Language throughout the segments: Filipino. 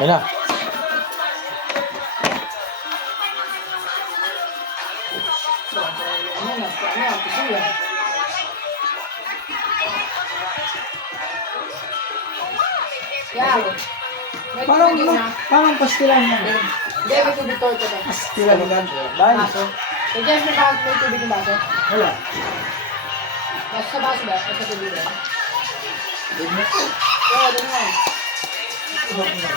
Ayun na. Yan. Parang pastilan yan. Hindi, may tubig ko ito. Pastilan yan. Dahil. Baso. Kaya dyan may tubig yung baso. Wala. Baso sa baso ba? Baso sa tubig ba? Oo, doon nga. Ito, doon nga.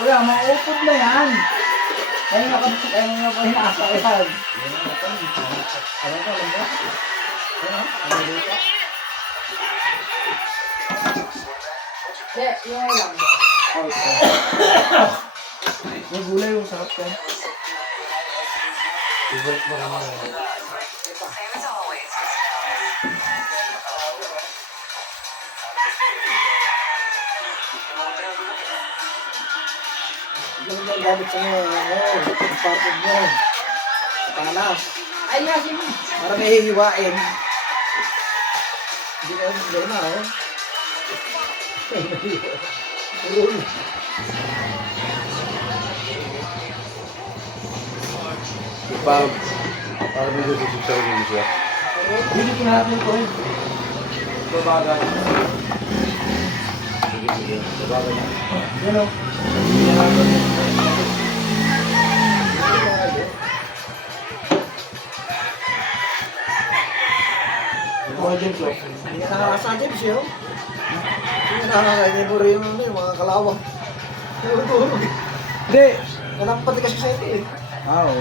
Wala, maupod na yan. Kaya nga pa hinasa yan. Hindi, yung lang. May gulay yung sarap ko. Ibalik mo naman. Ganun lang gamit sa mga, partid mo. Panas. Ay, yasin mo. Para may hihiwain. Hindi na yun na, oh. Roll. Para may gusto sa rin siya. Hindi ko natin ito eh. Babaga. Sige, sige. Babaga niya. Yan o. Mga James o. Hindi ka nakakasa James yun. Hindi ka nakakasa. Hindi mo rin yung mga kalawang. Hindi. Nalampati kasi sa ito eh. Oo.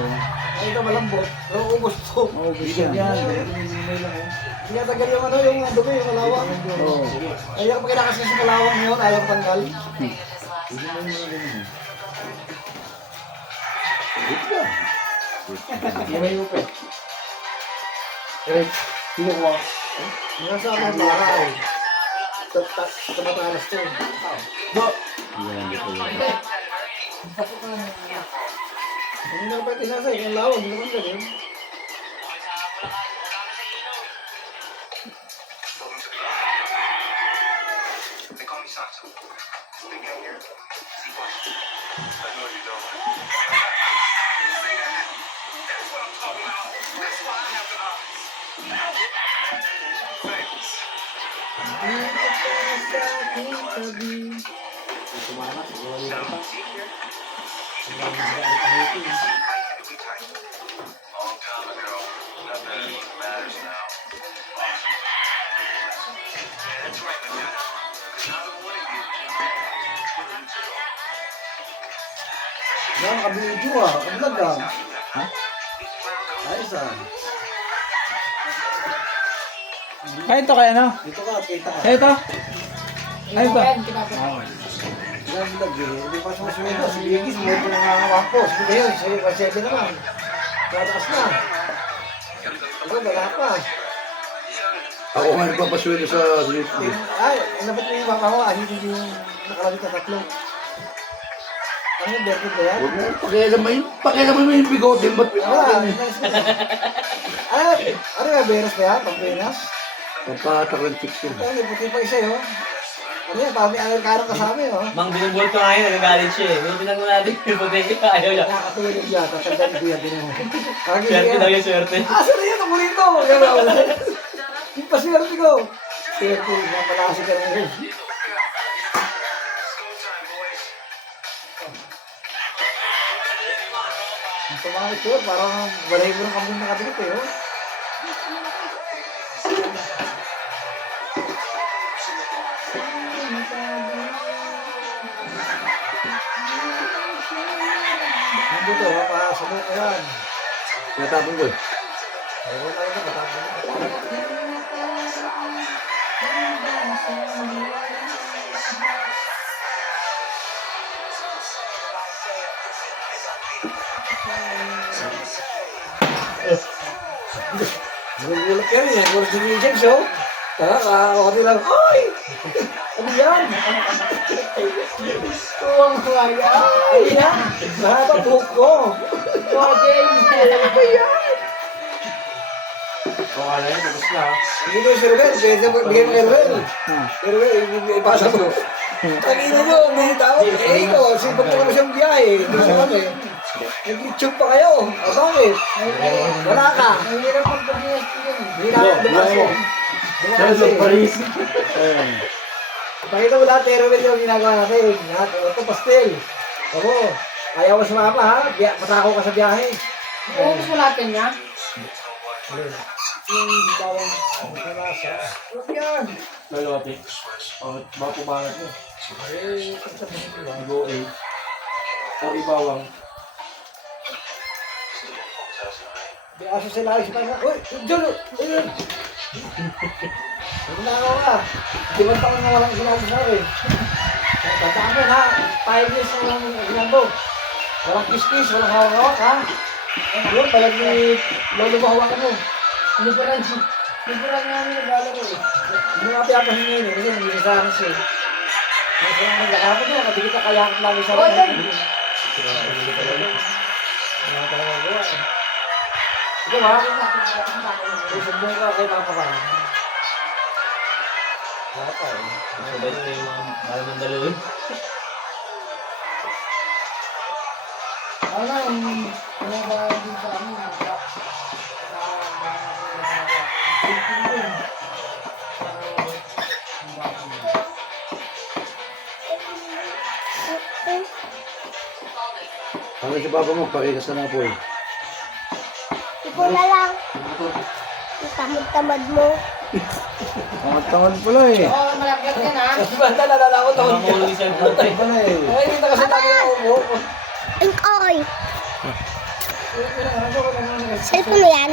Ay ito malambot. Pero ubos to. Ubos yan. Hindi nga tagal yung yung dumi, yung kalawang. Oo. Ayaw kapag kinakas sa kalawang yun, ayaw tanggal. Limay mo pa eh. Sino ko? Nga sa akin bahay. Tumatalas to. Do! Hindi na pwede sinasay, yung lawag, hindi naman ganun. Yan, nakabidyo ah. Nakablog ah. Ha? Ayos ah. Ay, ito kaya ano? Dito ka, kita ka. Ay, ito? Ay, ito? Yan, vlog eh. Hindi pa sumusunod ito. Si Bigis, may ito nangangawak po. Sige yun, sige pa 7 naman. Tataas na. Ano, wala pa. Ako nga nagpapaswelo sa YouTube. Ay, nabat mo yung makawa. Hindi yung nakalagit na tatlo. Ano yung birthday ba yan? Huwag mo pakialaman mo yung bigote. Ba't Ah, ano yung beres ba yan? Pampinas? papatak ng chicks yun. Ano, may puti pa isa yun. Ano yan, parang may Amerikano kasama yun. Oh. Mang binubulto nga yun, nagagalit siya eh. Buti lang natin yung puti ka, ayaw niya. Nakakatulog yan, tatandaan ko yan. Parang Swerte daw yung swerte. Asa na yan, ang burrito! Yung paswerte ko. Swerte, napalasi ka naman yun. Ang tumangit ko, parang balay ko ng kambing nakatilit eh. Oh. Ang buto, pasabok ko yan. Natapon ko eh. Ay, wala na, matapos. Gulat ka rin, gulat si Mijay, so. Kakakawati lang, ay! Ano yan? Tuwang kaya. Ay, yan. Nakapabuk ko. Oh, James. Ano ba yan? Okay na yun, tapos na. Hindi ko si Ruel, pwede mo bigyan mo kay Ruel. Pero ipasa mo. Kanina nyo, may tawag. Eh, ikaw, sipag mo kami siyang biyahe. Gusto kami. Nag-YouTube pa kayo. O bakit? Wala ka. Mahirap pag pag-iwas ko yun. Hindi na ako dumasi. Sa Paris. Pakita mo lahat, Ruel, yung ginagawa natin. Lahat, ito, pastel. Ako, ayaw ko sumama ha. Matakaw ka sa biyahe. Ubus mo natin niya. Yung bawang nasa. Huwag yan. Lalote. Baka pumangat mo. Go 8. O ibawang. Di aso sila ay siya. Uy, Jolo! Uy! Ginagawa ka. Di ba taon na walang ginagawa sa akin? Tandaan mo ha. 5 years na walang ginagawa. Walang kiss-kiss, walang hawak-hawak ha. Yun, palag ni Lolo mo hawakan mo. Liburan namin naglalaro eh. Hindi nga piyapahin ngayon eh, kasi nangyayasaan siya eh. Kasi ang naglakapot niya, nakadikit na kayakap lagi sa Oy, rin. Dad! Wala tayo magawa eh. Ikaw ha? Susumbong ka kay Papa ka. Wala pa eh. Sabay na yung mga mahal ng dalawin. Ano yung pinabayan din sa amin. Ano si Papa mo? Pakikas na po eh. Ikaw na lang. Ang tamad-tamad mo. Tamad pala eh. Oo, malagyan yan ha. Basta nalala ko taon ka. Mamulong isang buwan. Ay, hindi na kasi tayo na upo. Ang oy. Cellphone mo yan?